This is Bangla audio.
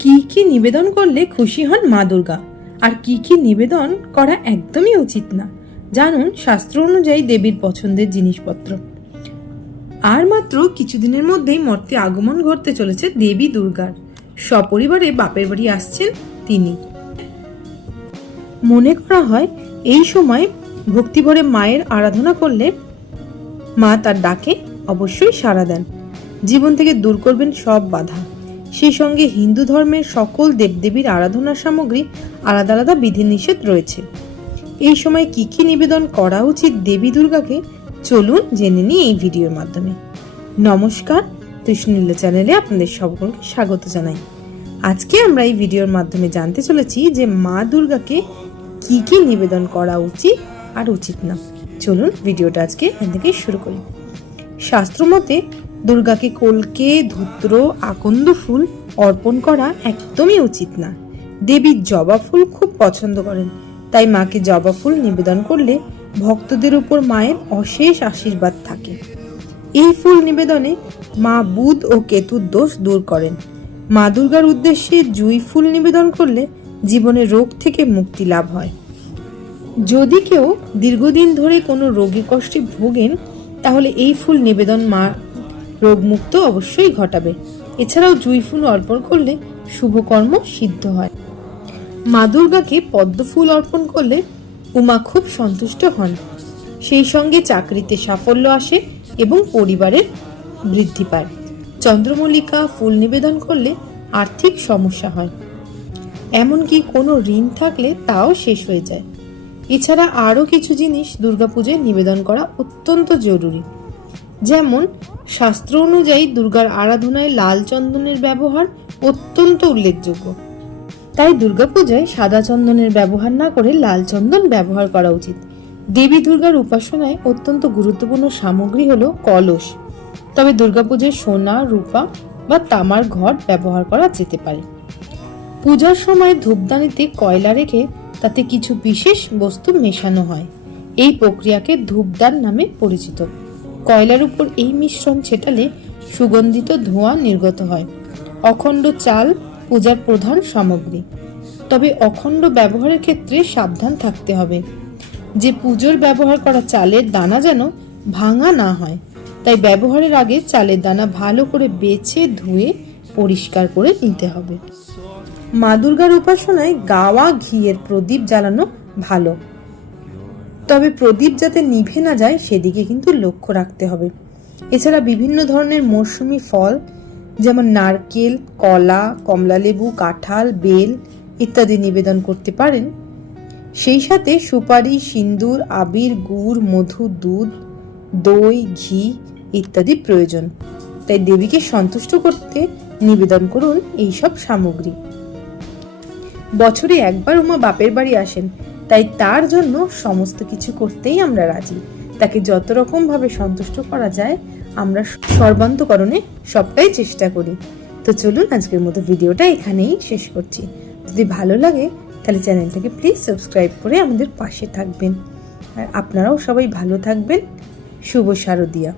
কি কি নিবেদন করলে খুশি হন মা দুর্গা আর কি কি নিবেদন করা একদমই উচিত না জানুন শাস্ত্র অনুযায়ী দেবীর পছন্দের জিনিসপত্র। আর মাত্র কিছুদিনের মধ্যেই মর্তে আগমন ঘটতে চলেছে দেবী দুর্গার। সপরিবারে বাপের বাড়ি আসছেন তিনি। মনে করা হয় এই সময় ভক্তিভরে মায়ের আরাধনা করলে মা তার ডাকে অবশ্যই সাড়া দেন, জীবন থেকে দূর করবেন সব বাধা। সেই সঙ্গে হিন্দু ধর্মের সকল দেবদেবীর আরাধনার সামগ্রী আলাদা আলাদা বিধিনিষেধ রয়েছে। এই সময় কি কি নিবেদন করা উচিত দেবী দুর্গাকে চলুন জেনে নিই এই ভিডিওর মাধ্যমে। নমস্কার, কৃষ্ণলীলা চ্যানেলে আপনাদের সকলকে স্বাগত জানাই। আজকে আমরা এই ভিডিওর মাধ্যমে জানতে চলেছি যে মা দুর্গাকে কি কি নিবেদন করা উচিত আর উচিত না। চলুন ভিডিওটা আজকে এখান থেকে শুরু করি। শাস্ত্র মতে দুর্গাকে কলকে, ধূত্র, আকন্দ ফুল অর্পণ করা একদমই উচিত না। দেবী জবা ফুল খুব পছন্দ করেন, তাই মাকে জবা ফুল নিবেদন করলে ভক্তদের উপর মায়ের অশেষ আশীর্বাদ থাকে। এই ফুল নিবেদনে মা বুধ ও কেতুর দোষ দূর করেন। মা দুর্গার উদ্দেশ্যে জুঁই ফুল নিবেদন করলে জীবনে রোগ থেকে মুক্তি লাভ হয়। যদি কেউ দীর্ঘদিন ধরে কোনো রোগী কষ্টে ভোগেন তাহলে এই ফুল নিবেদন মা রোগমুক্ত অবশ্যই ঘটাবে। এছাড়াও জুঁই ফুল অর্পণ করলে শুভকর্ম সিদ্ধ হয়। মা দুর্গাকে পদ্ম ফুল অর্পণ করলে উমা খুব সন্তুষ্ট হন। সেই সঙ্গে চাকরিতে সাফল্য আসে এবং পরিবারের বৃদ্ধি পায়। চন্দ্রমল্লিকা ফুল নিবেদন করলে আর্থিক সমস্যা হয়, এমনকি কোনো ঋণ থাকলে তাও শেষ হয়ে যায়। এছাড়া আরও কিছু জিনিস দুর্গাপূজায় নিবেদন করা অত্যন্ত জরুরি, যেমন শাস্ত্র অনুযায়ী দুর্গার আরাধনায় লাল চন্দনের ব্যবহার অত্যন্ত উল্লেখযোগ্য। তাই দুর্গাপূজায় সাদা চন্দনের ব্যবহার না করে লাল চন্দন ব্যবহার করা উচিত। দেবী দুর্গার উপাসনায় অত্যন্ত গুরুত্বপূর্ণ সামগ্রী হলো কলস, তবে দুর্গাপূজায় সোনা, রূপা বা তামার ঘট ব্যবহার করা যেতে পারে। পূজার সময় ধূপদানিতে কয়লা রেখে তাতে কিছু বিশেষ বস্তু মেশানো হয়। এই প্রক্রিয়াকে ধূপদান নামে পরিচিত। কয়লার উপর এই মিশ্রণ ছেটালে সুগন্ধিত ধোঁয়া নির্গত হয়। অখণ্ড চাল পূজার প্রধান সামগ্রী, তবে অখণ্ড ব্যবহারের ক্ষেত্রে সাবধান থাকতে হবে যে পুজোর ব্যবহার করা চালের দানা যেন ভাঙা না হয়। তাই ব্যবহারের আগে চালের দানা ভালো করে বেছে ধুয়ে পরিষ্কার করে নিতে হবে। মা দুর্গার উপাসনায় গাওয়া ঘিয়ের প্রদীপ জ্বালানো ভালো, তবে প্রদীপ যাতে নিভে না যায় সেদিকে কিন্তু লক্ষ্য রাখতে হবে। এছাড়া বিভিন্ন ধরনের মৌসুমী ফল যেমন নারকেল, কলা, কমলালেবু, কাঁঠাল, বেল ইত্যাদি নিবেদন করতে পারেন। সেই সাথে সুপারি, সিন্দুর, আবির, গুড়, মধু, দুধ, দই, ঘি ইত্যাদি প্রয়োজন। তাই দেবীকে সন্তুষ্ট করতে নিবেদন করুন এইসব সামগ্রী। বছরে একবার উমা বাপের বাড়ি আসেন, তাই তার জন্য সমস্ত কিছু করতেই আমরা রাজি। তাকে যত রকম ভাবে সন্তুষ্ট করা যায় আমরা সর্বান্তকরণে সবটাই চেষ্টা করি। তো চলুন আজকের মতো ভিডিওটা এখানেই শেষ করছি। যদি ভালো লাগে তাহলে চ্যানেলটাকে প্লিজ সাবস্ক্রাইব করে আমাদের পাশে থাকবেন। আর আপনারাও সবাই ভালো থাকবেন। শুভ শারদিয়া।